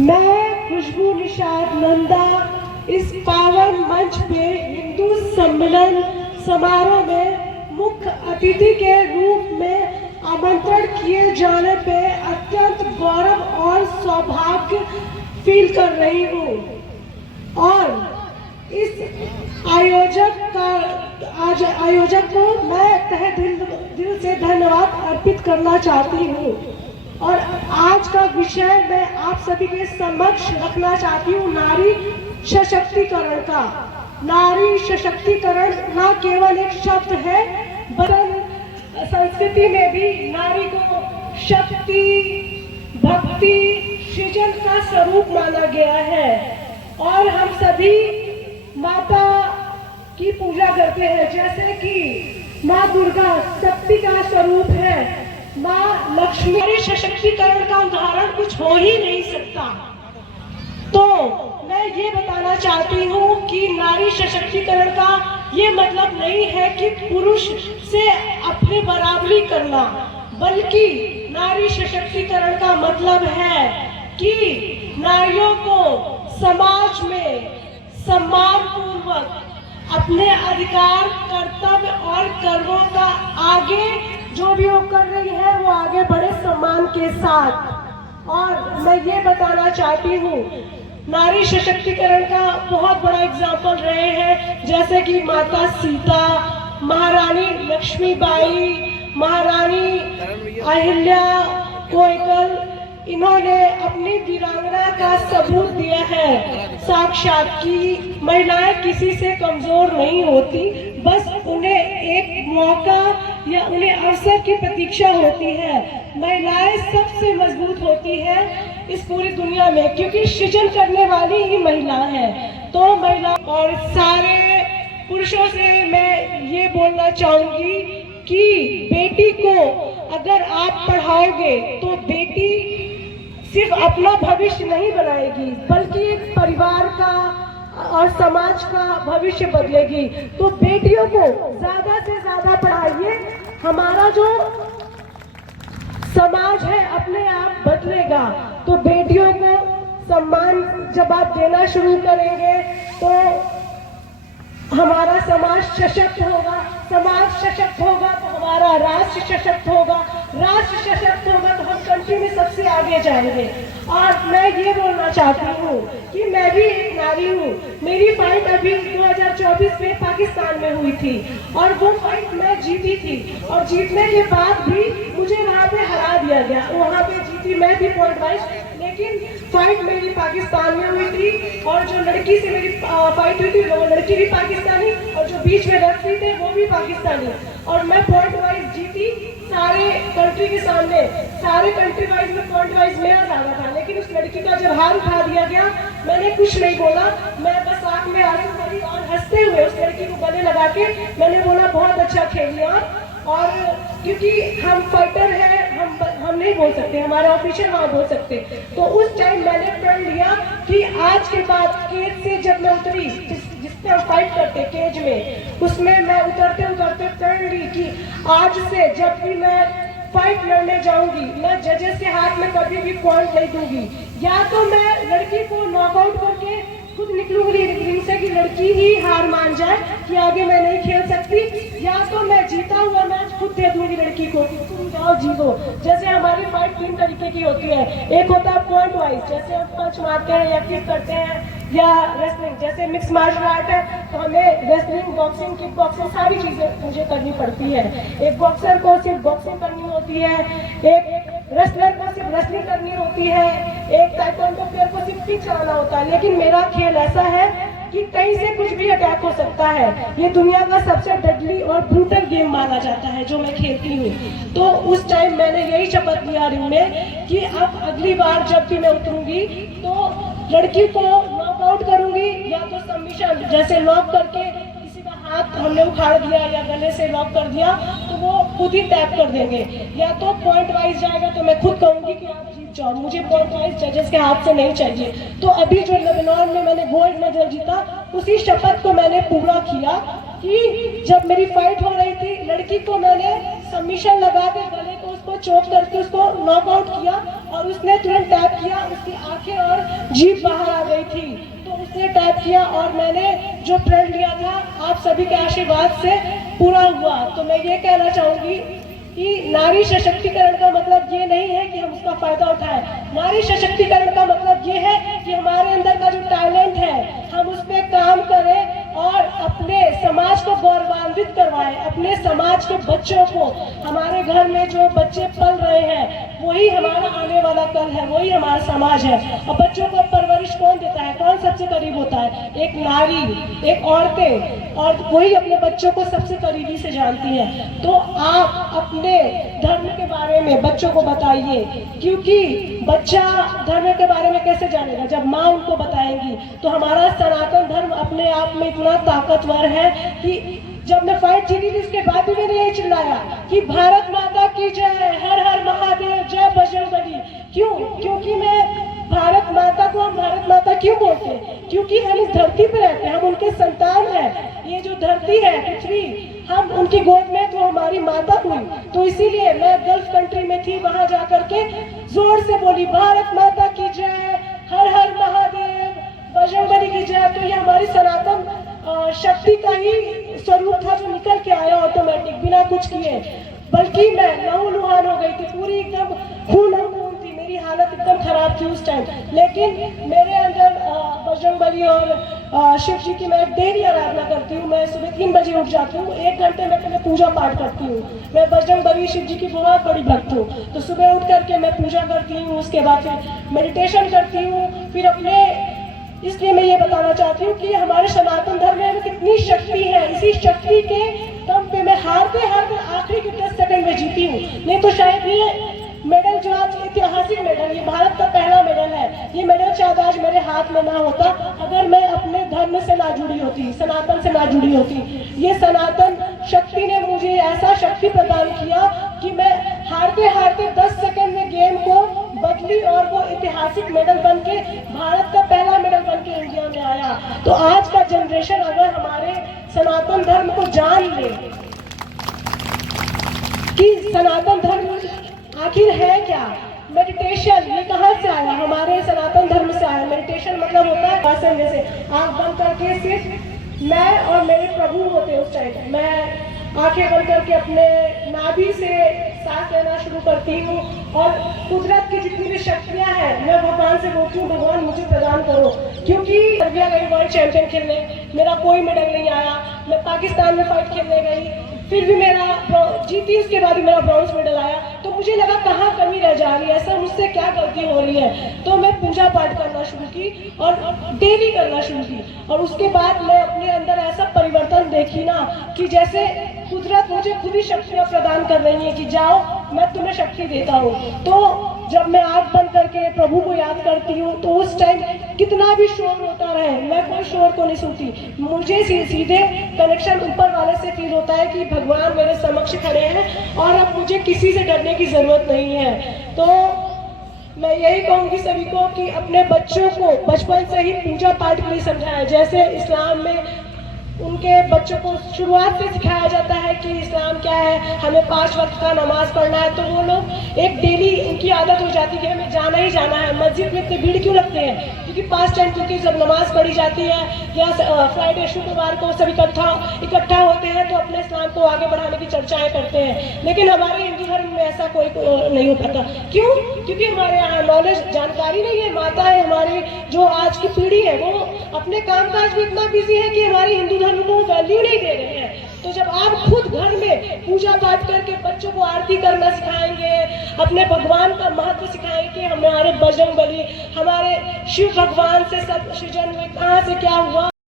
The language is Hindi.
मैं खुशबू निषाद नंदा इस पावन मंच पे हिंदू सम्मेलन समारोह में मुख्य अतिथि के रूप में आमंत्रण किए जाने पे अत्यंत गौरव और सौभाग्य फील कर रही हूँ और इस आयोजक को मैं तहे दिल से धन्यवाद अर्पित करना चाहती हूँ। और आज का विषय मैं आप सभी के समक्ष रखना चाहती हूँ नारी सशक्तिकरण का। नारी सशक्तिकरण न केवल एक शब्द है, बल्कि संस्कृति में भी नारी को शक्ति, भक्ति, सृजन का स्वरूप माना गया है। और हम सभी माता की पूजा करते हैं, जैसे कि माँ दुर्गा शक्ति का स्वरूप है, माँ लक्ष्मी। नारी सशक्तिकरण का उदाहरण कुछ हो ही नहीं सकता। तो मैं ये बताना चाहती हूँ कि नारी सशक्तिकरण का ये मतलब नहीं है कि पुरुष से अपने बराबरी करना, बल्कि नारी सशक्तिकरण का मतलब है कि नारियों को समाज में सम्मान पूर्वक अपने अधिकार, कर्तव्य और कर्मों का आगे जो भी वो कर रही है वो आगे बढ़े सम्मान के साथ। और मैं ये बताना चाहती हूँ नारी सशक्तिकरण का बहुत बड़ा एग्जाम्पल रहे हैं, जैसे कि माता सीता, महारानी लक्ष्मीबाई, महारानी अहिल्या कोइकल, इन्होंने अपनी वीरांगना का सबूत दिया है साक्षात कि महिलाएं किसी से कमजोर नहीं होती, बस उन्हें एक मौका या उन्हें अवसर की प्रतीक्षा होती है। महिलाएं सबसे मजबूत होती है इस पूरी दुनिया में, क्योंकि सृजन करने वाली ही महिला है। तो महिला और सारे पुरुषों से मैं ये बोलना चाहूंगी कि बेटी को अगर आप पढ़ाओगे तो बेटी सिर्फ अपना भविष्य नहीं बनाएगी, बल्कि एक परिवार का और समाज का भविष्य बदलेगी। तो बेटियों को ज्यादा से ज्यादा पढ़ाइए, हमारा जो समाज है अपने आप बदलेगा। तो बेटियों को सम्मान जब आप देना शुरू करेंगे तो हमारा समाज सशक्त होगा, समाज सशक्त होगा तो हमारा राष्ट्र सशक्त होगा, राष्ट्र सशक्त होगा तो हम कंट्री में सबसे आगे जाएंगे। और मैं ये बोलना चाहती हूँ कि मैं भी एक नारी हूँ। मेरी फाइट अभी 2024 में पाकिस्तान में हुई थी और वो फाइट मैं जीती थी, और जीतने के बाद भी मुझे वहाँ पे हरा दिया गया। वहाँ पे जीती मैं थी पॉइंट वाइज, लेकिन फाइट मेरी पाकिस्तान में हुई थी और जो लड़की से मेरी फाइट हुई थी वो लड़की भी पाकिस्तानी और जो बीच में रेफरी थे वो भी पाकिस्तानी, और मैं पॉइंट वाइज जीती सारे कंट्री के सामने। सारे कंट्री वाइज में पॉइंट वाइज मेरा ज्यादा था, लेकिन उस लड़की का जब हार उठा दिया गया मैंने कुछ नहीं बोला, मैं बस आंख में आंसू भरी और हंसते हुए उस लड़की को गले लगा के मैंने बोला बहुत अच्छा खेलिया। और क्योंकि हम फाइटर हैं, हम नहीं बोल सकते, हमारे ऑफिशियल वहाँ बोल सकते। तो उस टाइम मैंने प्रण लिया कि आज के बाद केज से जब मैं उतरी, जिससे हम फाइट करते केज में, उसमें मैं उतरते उतरते प्रण ली कि आज से जब भी मैं फाइट लड़ने जाऊंगी मैं जजेस के हाथ में कभी भी पॉइंट नहीं दूंगी। या तो मैं लड़की को नॉकआउट करके खुद निकलूंगी रिंग से कि लड़की ही हार मान जाए कि आगे मैं नहीं खेल सकती, या तो मैं जीता हुआ मैच खुद दे दूंगी लड़की को कि तुम जाओ जीतो। जैसे हमारी फाइट 3 तरीके की होती है, एक होता है पॉइंट वाइज, जैसे हम पंच मारते हैं या किक करते हैं, या रेसलिंग, जैसे मिक्स मार्शल आर्ट है तो हमें रेसलिंग, बॉक्सिंग, किक बॉक्सिंग सारी चीजें मुझे करनी पड़ती है। एक बॉक्सर को सिर्फ बॉक्सिंग करनी होती है, एक रेसलर को सिर्फ रेसलिंग करनी होती है, एक ताइक्वांडो प्लेयर को सिर्फ किक चलाना होता है। लेकिन मेरा खेल ऐसा है कि कहीं से कुछ भी अटैक हो सकता है। ये दुनिया का सबसे डेडली और ब्रूटल गेम माना जाता है जो मैं खेलती हूँ। तो उस टाइम मैंने यही शपथ लिया रिंग में कि अब अगली बार जब भी मैं उतरूंगी तो लड़की को नॉकआउट करूंगी, या तो सबमिशन, जैसे लॉक करके किसी का हाथ हमने उखाड़ दिया या गले से लॉक कर दिया तो वो खुद ही टैप कर देंगे, या तो पॉइंट वाइज जाएगा तो मैं खुद कहूंगी कि आप जीत जाओ, मुझे पॉइंट वाइज जजेस के हाथ से नहीं चाहिए। तो अभी जो लेबनान में मैंने गोल्ड मेडल जीता, उसी शपथ को मैंने पूरा किया कि जब मेरी फाइट हो रही थी लड़की को मैंने सबमिशन लगा के गले को उसको चोक करके उसको नॉकआउट किया और उसने तुरंत टैप किया, उसकी आंखें और जीप बाहर आ गई थी, तो उसने टैप किया और मैंने जो प्रण लिया था आप सभी के आशीर्वाद से पूरा हुआ। तो मैं ये कहना चाहूँगी कि नारी सशक्तिकरण का मतलब ये नहीं है कि हम उसका फायदा उठाएं। नारी सशक्तिकरण का मतलब ये है कि हमारे अंदर का जो टैलेंट है हम उस पर काम करें और अपने समाज को गौरवान्वित करवाएं, अपने समाज के बच्चों को। हमारे घर में जो बच्चे पल रहे हैं वही हमारा आने वाला कल है, वही हमारा समाज है। और बच्चों को परवरिश कौन देता है, कौन सबसे करीब होता है? एक नारी, एक औरतें, और वही अपने बच्चों को सबसे करीबी से जानती है। तो आप अपने धर्म के बारे में बच्चों को बताइए, क्योंकि बच्चा धर्म के बारे में कैसे जानेगा? जब माँ उनको बताएंगी। तो हमारा सनातन धर्म अपने आप में इतना ताकतवर है कि जब मैं फाइट जीती थी उसके बाद भी मैंने यही चिल्लाया कि भारत माता की जय, हर हर महादेव, जय बजरंगबली। क्यों? क्योंकि मैं भारत माता को हम भारत माता क्यों बोलते हैं? क्योंकि हम इस धरती पे रहते हैं, हम उनके संतान हैं। ये जो धरती है, पृथ्वी, हम उनकी गोद में तो हमारी माता हुई। तो इसीलिए मैं गल्फ कंट्री में थी, वहां जाकर के जोर से बोली भारत माता की जय, हर हर महादेव, बजरंगबली की जय। तो ये हमारी सनातन शक्ति का ही स्वरूप था जो निकल के आया ऑटोमेटिक, बिना कुछ किए। बल्कि मैं लहूलुहान हो गई थी, पूरी एकदम खून थी, मेरी हालत एकदम खराब थी उस टाइम। लेकिन मेरे अंदर बजरंगबली और शिव जी की मैं डेली आराधना करती हूँ। मैं सुबह 3 बजे उठ जाती हूँ, 1 घंटे में पहले पूजा पाठ करती हूँ। मैं बजरंगबली शिव जी की बहुत बड़ी भक्त हूँ। तो सुबह उठ करके मैं पूजा करती हूँ, उसके बाद फिर मेडिटेशन करती हूँ। फिर अपने, इसलिए मैं ये बताना चाहती हूँ कि हमारे सनातन धर्म में कितनी शक्ति है। इसी शक्ति के दम पे मैं हारते हारते आखिरी के 10 सेकंड में जीती हूँ। नहीं तो शायद ये मेडल जो आज ऐतिहासिक मेडल, ये भारत का पहला मेडल है, ये मेडल शायद आज मेरे हाथ में ना होता अगर मैं अपने धर्म से ना जुड़ी होती, सनातन से ना जुड़ी होती। ये सनातन शक्ति ने मुझे ऐसा शक्ति प्रदान किया कि मैं हारते हारते 10 सेकंड में गेम को बदली और वो ऐतिहासिक मेडल बन के, भारत का पहला मेडल बन के इंडिया में आया। तो आज का जनरेशन अगर हमारे सनातन धर्म को जान ले कि सनातन धर्म आखिर है क्या, मेडिटेशन ये कहाँ से आया? हमारे सनातन धर्म से आया। मेडिटेशन मतलब होता है आसन, जैसे आंख बंद करके सिर्फ मैं और मेरे प्रभु होते हैं उस टाइम। मैं आंखें बंद करके अपने नाभि से सांस लेना शुरू करती हूँ और कुदरत की जितनी भी शक्तियाँ हैं मैं भगवान से बोलती हूँ, भगवान मुझे प्रदान करो। क्योंकि सर्बिया गई वर्ल्ड चैंपियन खेलने, मेरा कोई मेडल नहीं आया। मैं पाकिस्तान में फाइट खेलने गई, फिर भी मेरा जीती, उसके बाद भी मेरा ब्रॉन्ज मेडल आया। तो मुझे लगा कहाँ कमी रह जा रही है, ऐसा मुझसे क्या गलती हो रही है। तो मैं पूजा पाठ करना शुरू की और डेली करना शुरू की। और उसके बाद मैं अपने अंदर ऐसा परिवर्तन देखी ना कि जैसे कुदरत मुझे खुद ही शक्तियाँ प्रदान कर रही है कि जाओ मैं तुम्हें शक्ति देता हूँ। तो जब मैं आँख बंद करके प्रभु को याद करती हूँ तो उस टाइम कितना भी शोर होता रहे मैं कोई शोर को नहीं सुनती। मुझे सीधे कनेक्शन ऊपर वाले से फील होता है कि भगवान मेरे समक्ष खड़े हैं और अब मुझे किसी से डरने की जरूरत नहीं है। तो मैं यही कहूँगी सभी को कि अपने बच्चों को बचपन से ही पूजा पाठ के लिए समझाएं। जैसे इस्लाम में उनके बच्चों को शुरुआत से सिखाया जाता है कि इस्लाम क्या है, हमें 5 वक्त का नमाज पढ़ना है। तो वो लोग एक डेली उनकी आदत हो जाती है कि हमें जाना ही जाना है। मस्जिद में इतनी भीड़ क्यों लगते हैं? क्योंकि 5 टाइम क्योंकि जब नमाज पढ़ी जाती है या फ्राइडे शुक्रवार को सब इकट्ठा होते हैं तो अपने इस्लाम को आगे बढ़ाने की चर्चाएँ करते हैं। लेकिन हमारे हिंदू धर्म में ऐसा कोई नहीं हो पाता। क्यों? क्योंकि हमारे यहाँ नॉलेज, जानकारी नहीं है। माता है हमारी, जो आज की पीढ़ी है वो अपने कामकाज में इतना बिजी है कि हमारी हिंदू धर्म को वैल्यू नहीं दे रहे हैं। तो जब आप खुद घर में पूजा पाठ करके बच्चों को आरती करना सिखाएंगे, अपने भगवान का महत्व सिखाएंगे कि हमारे बजरंगबली, हमारे शिव भगवान से सब सृजन हुए, कहाँ से क्या हुआ।